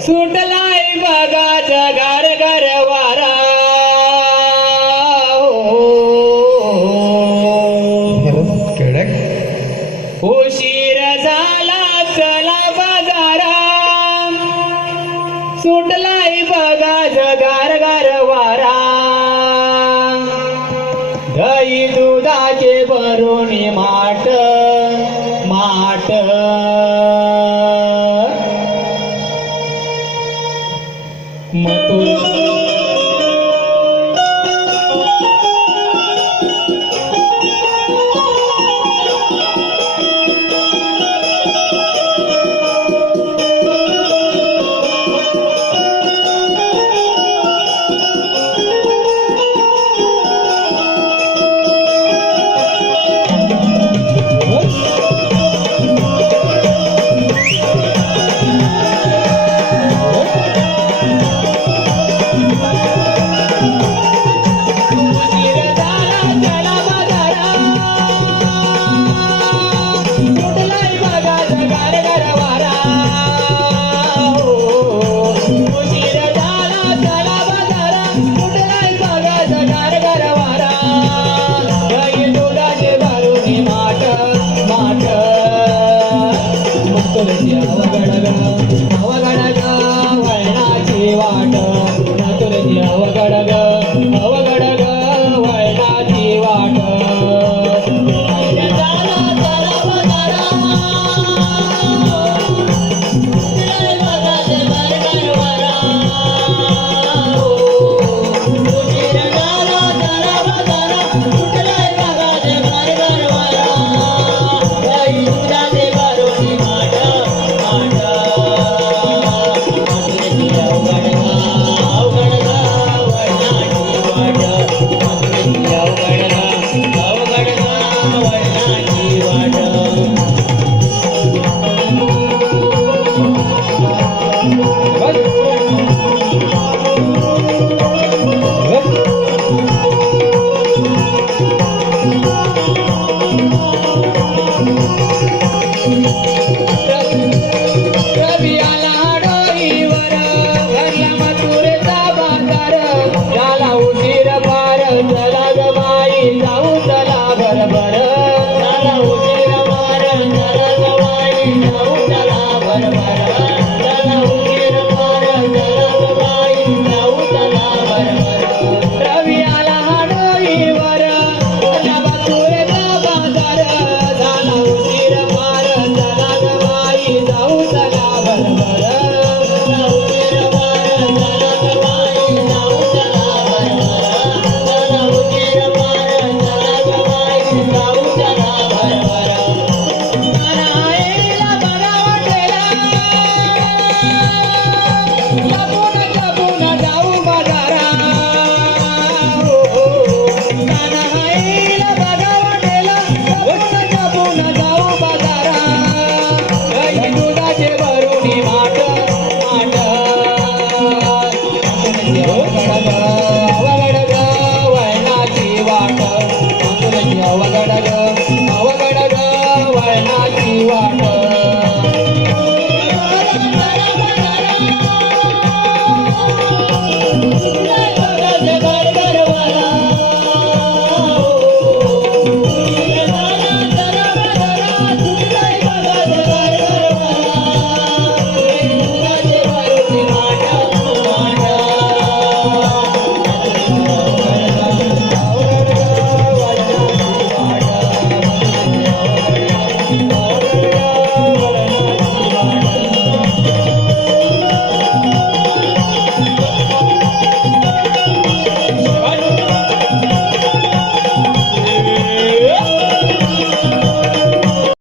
सुटलाय बघाचा गार गार वारा. चला सुटलाय गार वारा. दही दुधाचे भरून माट